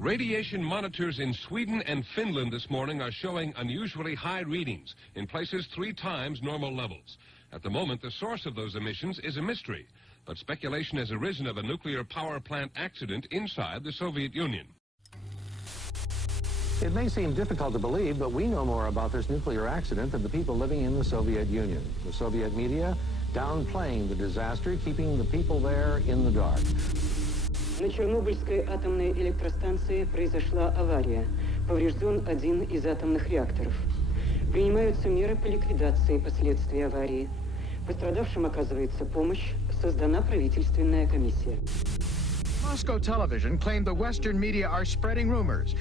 Radiation monitors in Sweden and Finland this morning are showing unusually high readings, in places 3 times normal levels. At the moment, the source of those emissions is a mystery, but speculation has arisen of a nuclear power plant accident inside the Soviet Union. It may seem difficult to believe, but we know more about this nuclear accident than the people living in the Soviet Union. The Soviet media downplaying the disaster, keeping the people there in the dark. На Чернобыльской атомной электростанции произошла авария. Поврежден один из атомных реакторов. Принимаются меры по ликвидации последствий аварии. Пострадавшим оказывается помощь. Создана правительственная комиссия. Moscow television claimed the Western media are spreading rumors.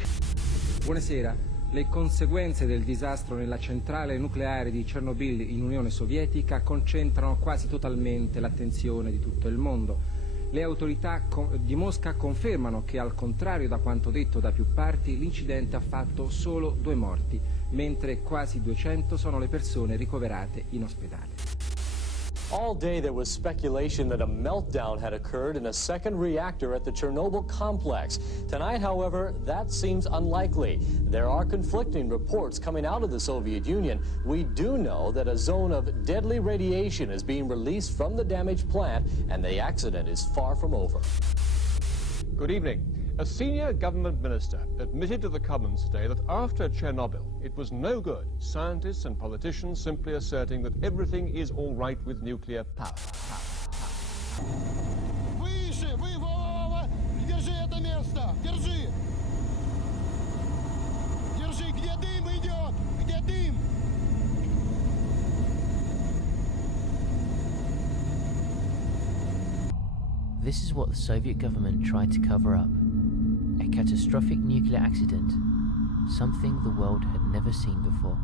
Buonasera. Le conseguenze del disastro nella centrale nucleare di Chernobyl in Unione Sovietica concentrano quasi totalmente l'attenzione di tutto il mondo. Le autorità di Mosca confermano che, al contrario da quanto detto da più parti, l'incidente ha fatto solo 2 morti, mentre quasi 200 sono le persone ricoverate in ospedale. All day there was speculation that a meltdown had occurred in a second reactor at the Chernobyl complex. Tonight, however, that seems unlikely. There are conflicting reports coming out of the Soviet Union. We do know that a zone of deadly radiation is being released from the damaged plant, and the accident is far from over. Good evening. A senior government minister admitted to the Commons today that after Chernobyl, it was no good scientists and politicians simply asserting that everything is all right with nuclear power. Выше! Держи это место! Держи! Держи! Где дым идет? Где дым? This is what the Soviet government tried to cover up. A catastrophic nuclear accident, something the world had never seen before.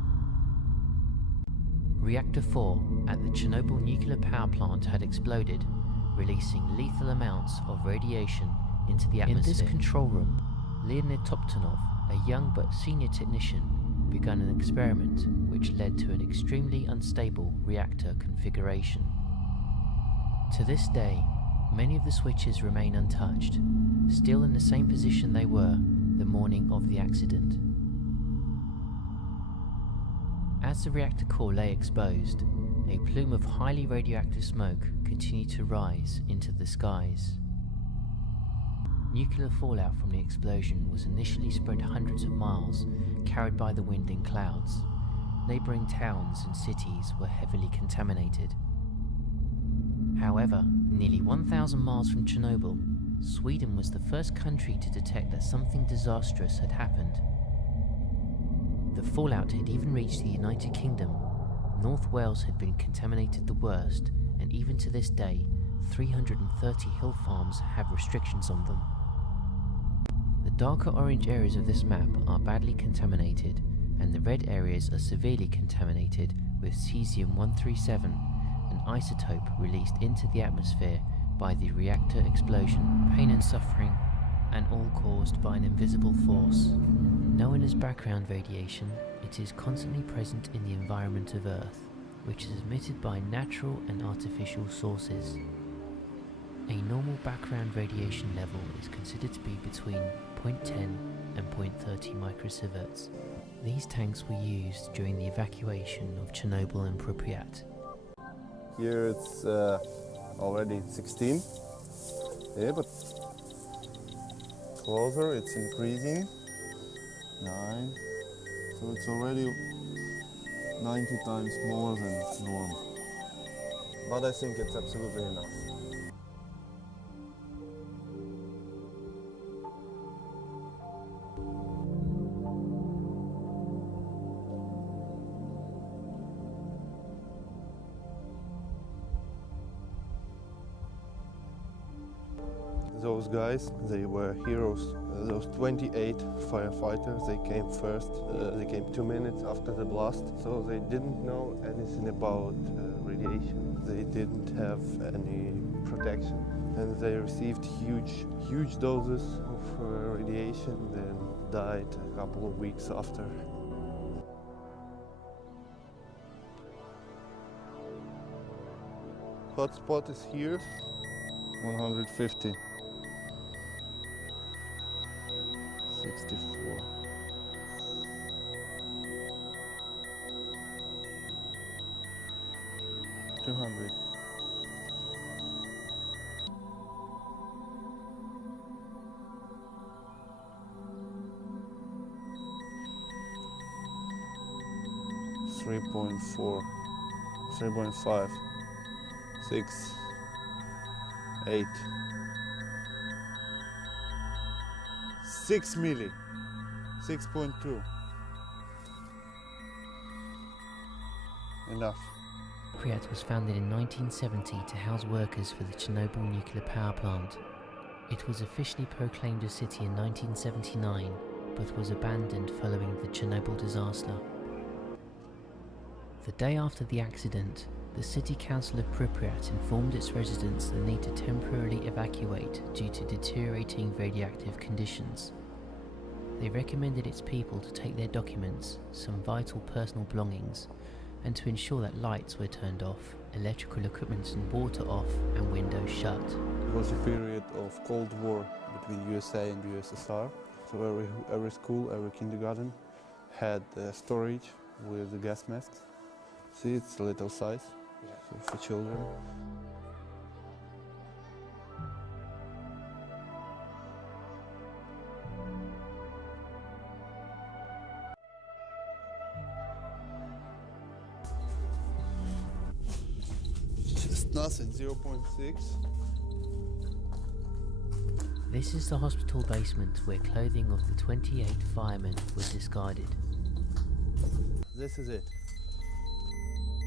Reactor 4 at the Chernobyl nuclear power plant had exploded, releasing lethal amounts of radiation into the atmosphere. In this control room, Leonid Toptonov, a young but senior technician, began an experiment which led to an extremely unstable reactor configuration. To this day, many of the switches remain untouched, still in the same position they were the morning of the accident. As the reactor core lay exposed, a plume of highly radioactive smoke continued to rise into the skies. Nuclear fallout from the explosion was initially spread hundreds of miles, carried by the wind in clouds. Neighbouring towns and cities were heavily contaminated. However, nearly 1,000 miles from Chernobyl, Sweden was the first country to detect that something disastrous had happened. The fallout had even reached the United Kingdom. North Wales had been contaminated the worst, and even to this day, 330 hill farms have restrictions on them. The darker orange areas of this map are badly contaminated, and the red areas are severely contaminated with cesium-137, an isotope released into the atmosphere by the reactor explosion. Pain and suffering, and all caused by an invisible force. Known as background radiation, it is constantly present in the environment of Earth, which is emitted by natural and artificial sources. A normal background radiation level is considered to be between 0.10 and 0.30 microsieverts. These tanks were used during the evacuation of Chernobyl and Pripyat. Here it's already 16, yeah, but closer it's increasing, 9, so it's already 90 times more than normal. But I think it's absolutely enough. Those guys, they were heroes. Those 28 firefighters, they came first. They came 2 minutes after the blast, so they didn't know anything about radiation. They didn't have any protection, and they received huge doses of radiation, then died a couple of weeks after. Hotspot is here, 150. 64. 200. 3.4, 3.5, 6, 8, 6 milli, 6.2. Enough. Pripyat was founded in 1970 to house workers for the Chernobyl nuclear power plant. It was officially proclaimed a city in 1979, but was abandoned following the Chernobyl disaster. The day after the accident, the City Council of Pripyat informed its residents the need to temporarily evacuate due to deteriorating radioactive conditions. They recommended its people to take their documents, some vital personal belongings, and to ensure that lights were turned off, electrical equipment and water off, and windows shut. It was a period of Cold War between USA and USSR. So every school, every kindergarten had storage with the gas masks. See, it's a little size, so for children. Just nothing, 0.6. This is the hospital basement where clothing of the 28 firemen was discarded. This is it.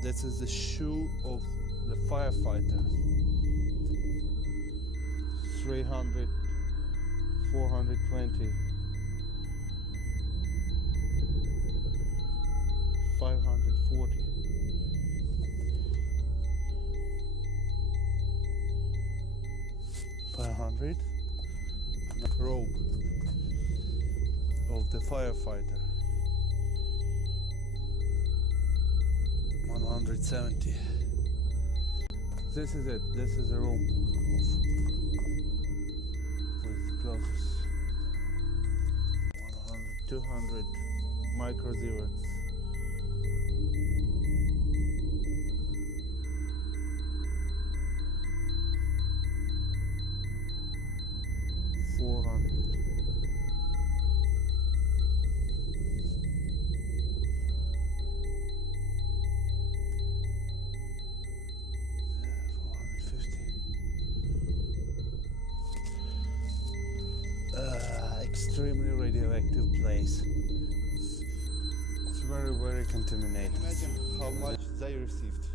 This is the shoe of the firefighter. 300, 420, 540. 500. Robe of the firefighter. 170. This is it. This is a room with clothes. 100, 200 micro zivets. 400. 450. Extremely radioactive place. It's very, very contaminated. Imagine how much they received.